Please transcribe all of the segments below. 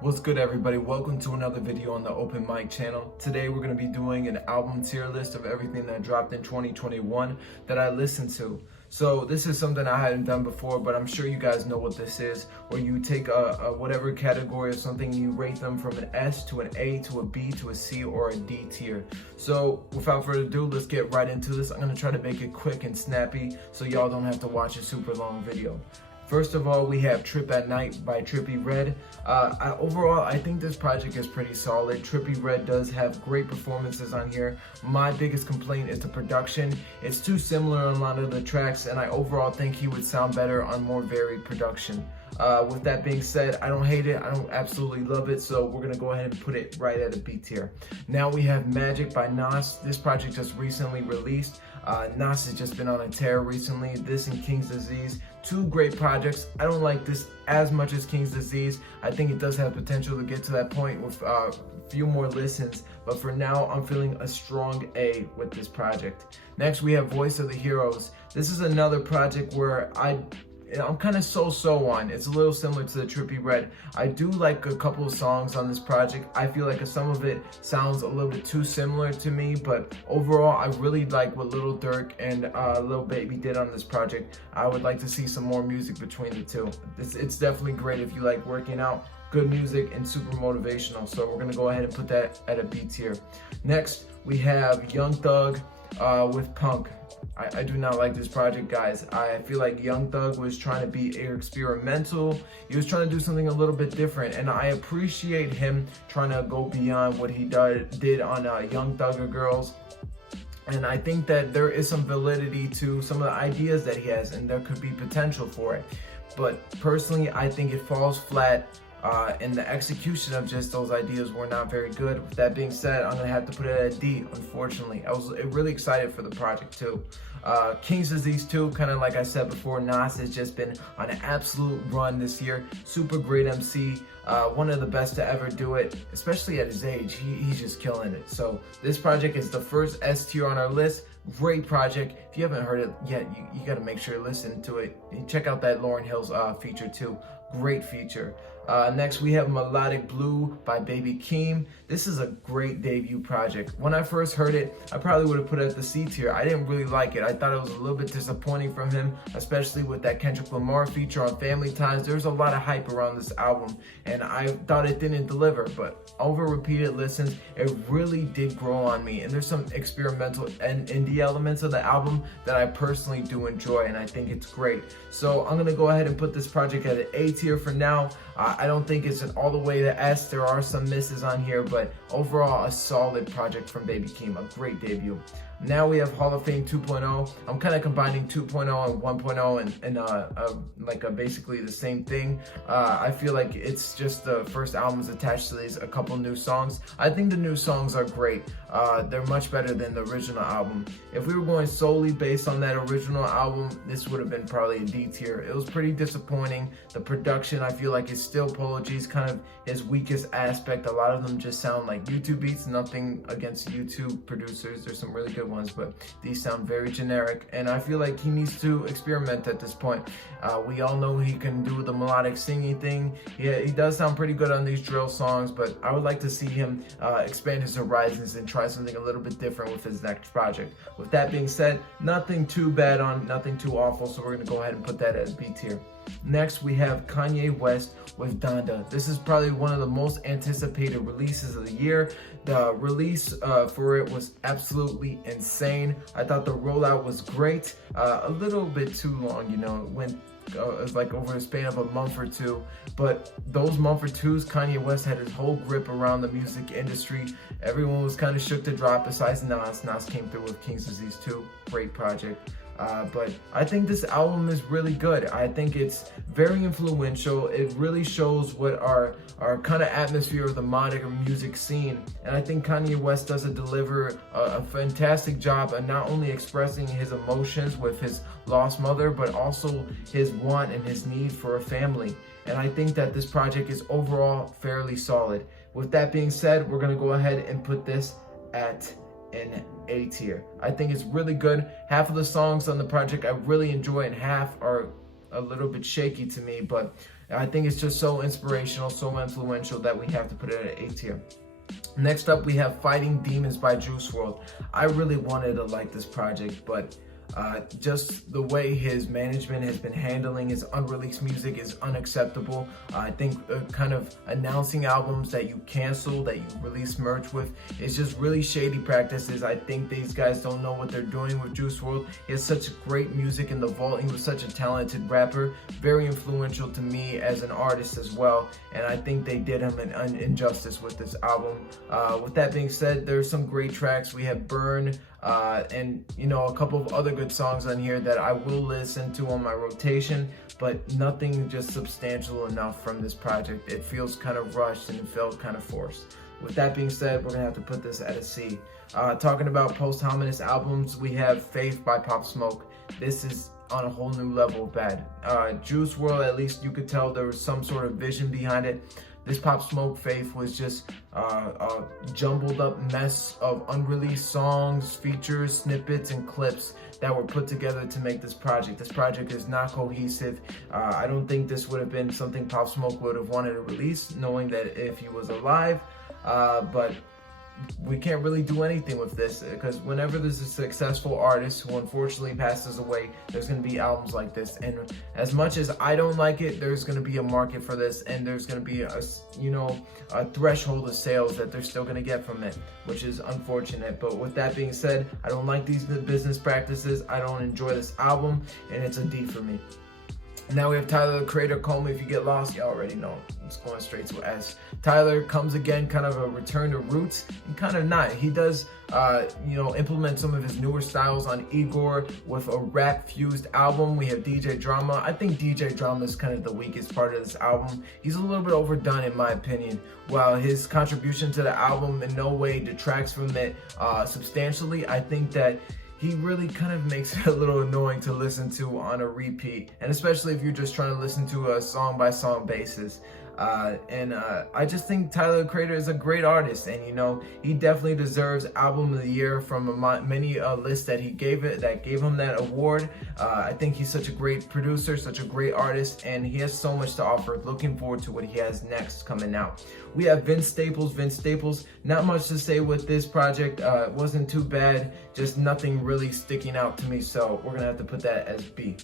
What's good, everybody? Welcome to another video on the Open Mic channel. Today we're going to be doing an album tier list of everything that dropped in 2021 that I listened to. So this is something I hadn't done before, but I'm sure you guys know what this is, where you take a whatever category of something, you rate them from an S to an A to a B to a C or a D tier. So without further ado, let's get right into this. I'm going to try to make it quick and snappy so y'all don't have to watch a super long video. First of all, we have Trip at Night by Trippie Redd. Overall, I think this project is pretty solid. Trippie Redd does have great performances on here. My biggest complaint is the production. It's too similar on a lot of the tracks, and I overall think he would sound better on more varied production. With that being said, I don't hate it. I don't absolutely love it, so we're gonna go ahead and put it right at a B tier. Now we have Magic by Nas. This project just recently released. Nas has just been on a tear recently. This and King's Disease, two great projects. I don't like this as much as King's Disease. I think it does have potential to get to that point with a few more listens, but for now, I'm feeling a strong A with this project. Next, we have Voice of the Heroes. This is another project where I'm kind of so-so on. It's a little similar to the Trippie Redd. I do like a couple of songs on this project. I feel like some of it sounds a little bit too similar to me, but overall, I really like what Lil Durk and Lil Baby did on this project. I would like to see some more music between the two. It's definitely great if you like working out, good music, and super motivational. So we're gonna go ahead and put that at a B tier. Next, we have Young Thug with Punk. I do not like this project, guys. I feel like Young Thug was trying to be experimental. He was trying to do something a little bit different, and I appreciate him trying to go beyond what he did on Young Thugger Girls. And I think that there is some validity to some of the ideas that he has, and there could be potential for it. But personally, I think it falls flat. And the execution of just those ideas were not very good. With that being said, I'm gonna have to put it at a D, unfortunately. I was really excited for the project too. King's Disease 2, kind of like I said before, Nas has just been on an absolute run this year. Super great MC, one of the best to ever do it, especially at his age. He's just killing it. So this project is the first S tier on our list. Great project. If you haven't heard it yet, you gotta make sure to listen to it. And check out that Lauryn Hill's feature too. Great feature. Next, we have Melodic Blue by Baby Keem. This is a great debut project. When I first heard it, I probably would have put it at the C tier. I didn't really like it. I thought it was a little bit disappointing from him, especially with that Kendrick Lamar feature on Family Ties. There's a lot of hype around this album, and I thought it didn't deliver, but over repeated listens, it really did grow on me. And there's some experimental and indie elements of the album that I personally do enjoy, and I think it's great. So I'm gonna go ahead and put this project at an A tier for now. I don't think it's all the way to S. There are some misses on here, but overall a solid project from Baby Keem, a great debut. Now we have Hall of Fame 2.0. I'm kind of combining 2.0 and 1.0 and basically the same thing. I feel like it's just the first albums attached to these, a couple new songs. I think the new songs are great. They're much better than the original album. If we were going solely based on that original album, this would have been probably a D tier. It was pretty disappointing. The production, I feel like, is still Polo G's kind of his weakest aspect. A lot of them just sound like YouTube beats. Nothing against YouTube producers. There's some really good ones, but these sound very generic, and I feel like he needs to experiment at this point. We all know he can do the melodic singing thing. Yeah, he does sound pretty good on these drill songs, but I would like to see him expand his horizons and try something a little bit different with his next project. With that being said, nothing too bad on, nothing too awful, so we're gonna go ahead and put that at B tier. Next, we have Kanye West with Donda. This is probably one of the most anticipated releases of the year. The release for it was absolutely insane. I thought the rollout was great. A little bit too long, you know. It went it was like over a span of a month or two, but those month or twos, Kanye West had his whole grip around the music industry. Everyone was kind of shook to drop besides Nas. Nas came through with King's Disease 2, great project. But I think this album is really good. I think it's very influential. It really shows what our kind of atmosphere of the modern music scene. And I think Kanye West does deliver a fantastic job of not only expressing his emotions with his lost mother, but also his want and his need for a family. And I think that this project is overall fairly solid. With that being said, we're gonna go ahead and put this at an A tier. I think it's really good. Half of the songs on the project I really enjoy, and half are a little bit shaky to me, but I think it's just so inspirational, so influential that we have to put it at A tier. Next up, we have Fighting Demons by Juice WRLD. I really wanted to like this project, but just the way his management has been handling his unreleased music is unacceptable. I think kind of announcing albums that you cancel, that you release merch with, is just really shady practices. I think these guys don't know what they're doing with Juice WRLD. He has such great music in the vault. He was such a talented rapper, very influential to me as an artist as well, and I think they did him an injustice with this album. With that being said, there's some great tracks. We have Burn, and a couple of other good songs on here that I will listen to on my rotation, but nothing just substantial enough from this project. It feels kind of rushed and it felt kind of forced. With that being said, we're gonna have to put this at a C. Talking about posthumous albums, we have Faith by Pop Smoke. This is on a whole new level of bad. Juice WRLD, at least you could tell there was some sort of vision behind it. This Pop Smoke Faith was just a jumbled up mess of unreleased songs, features, snippets, and clips that were put together to make this project. This project is not cohesive. I don't think this would have been something Pop Smoke would have wanted to release, knowing that if he was alive, but we can't really do anything with this, because whenever there's a successful artist who unfortunately passes away, there's going to be albums like this. And as much as I don't like it, there's going to be a market for this, and there's going to be a threshold of sales that they're still going to get from it, which is unfortunate. But with that being said, I don't like these business practices. I don't enjoy this album, and it's a D for me. Now we have Tyler, the Creator, Call Me If You Get Lost. You already know it's going straight to S. Tyler comes again, kind of a return to roots, and kind of not. He does, implement some of his newer styles on Igor with a rap-fused album. We have DJ Drama. I think DJ Drama is kind of the weakest part of this album. He's a little bit overdone in my opinion. While his contribution to the album in no way detracts from it substantially, I think that he really kind of makes it a little annoying to listen to on a repeat, and especially if you're just trying to listen to a song-by-song basis. I just think Tyler, the Creator, is a great artist, and he definitely deserves Album of the Year from many lists that gave him that award. I think he's such a great producer, such a great artist, and he has so much to offer. Looking forward to what he has next coming out. We have Vince Staples. Vince Staples, not much to say with this project. It wasn't too bad, just nothing really sticking out to me, so we're gonna have to put that as B.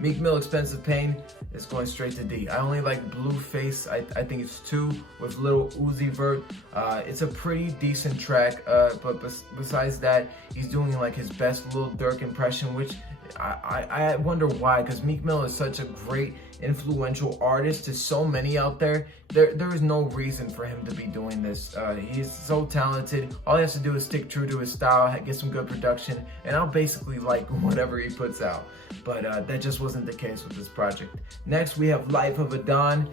Meek Mill, Expensive Pain is going straight to D. I only like Blueface. I think it's 2 with Lil Uzi Vert. It's a pretty decent track, but besides that, he's doing like his best Lil Durk impression, which I wonder why, because Meek Mill is such a great influential artist to so many out there. There is no reason for him to be doing this. He's so talented. All he has to do is stick true to his style, get some good production, and I'll basically like whatever he puts out. But that just wasn't the case with this project. Next, we have Life of a Don.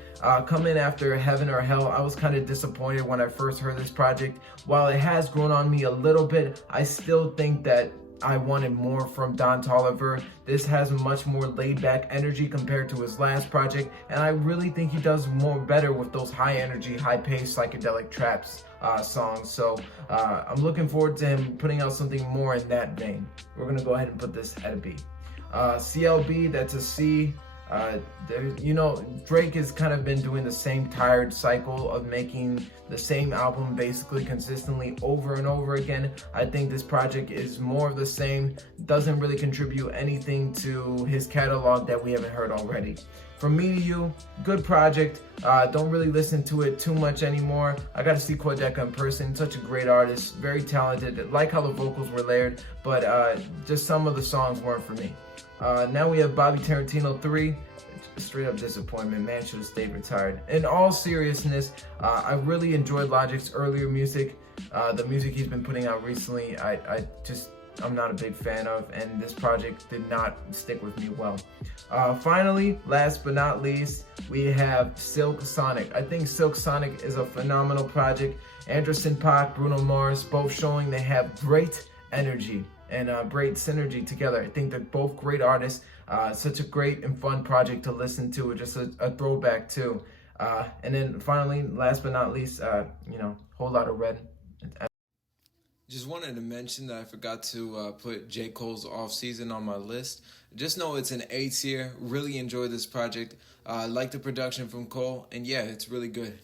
Coming after Heaven or Hell, I was kind of disappointed when I first heard this project. While it has grown on me a little bit, I still think that I wanted more from Don Toliver. This has a much more laid-back energy compared to his last project, and I really think he does better with those high-energy, high-paced psychedelic traps songs. So I'm looking forward to him putting out something more in that vein. We're gonna go ahead and put this at a B. CLB, that's a C. Drake has kind of been doing the same tired cycle of making the same album basically consistently over and over again. I think this project is more of the same, doesn't really contribute anything to his catalog that we haven't heard already. From Me to You, good project. Don't really listen to it too much anymore. I got to see Quadeca in person. Such a great artist, very talented. Like how the vocals were layered, but just some of the songs weren't for me. Now we have Bobby Tarantino 3. Straight up disappointment. Man should have stayed retired. In all seriousness, I really enjoyed Logic's earlier music. The music he's been putting out recently, I'm not a big fan of, and this project did not stick with me well. Finally, last but not least, we have Silk Sonic. I think Silk Sonic is a phenomenal project. Anderson .Paak, Bruno Mars, both showing they have great energy and great synergy together. I think they're both great artists. Such a great and fun project to listen to, just a throwback too. And then finally, last but not least, Whole Lotta Red. Just wanted to mention that I forgot to put J. Cole's Off Season on my list. Just know it's an A tier. Really enjoy this project. Like the production from Cole, and yeah, it's really good.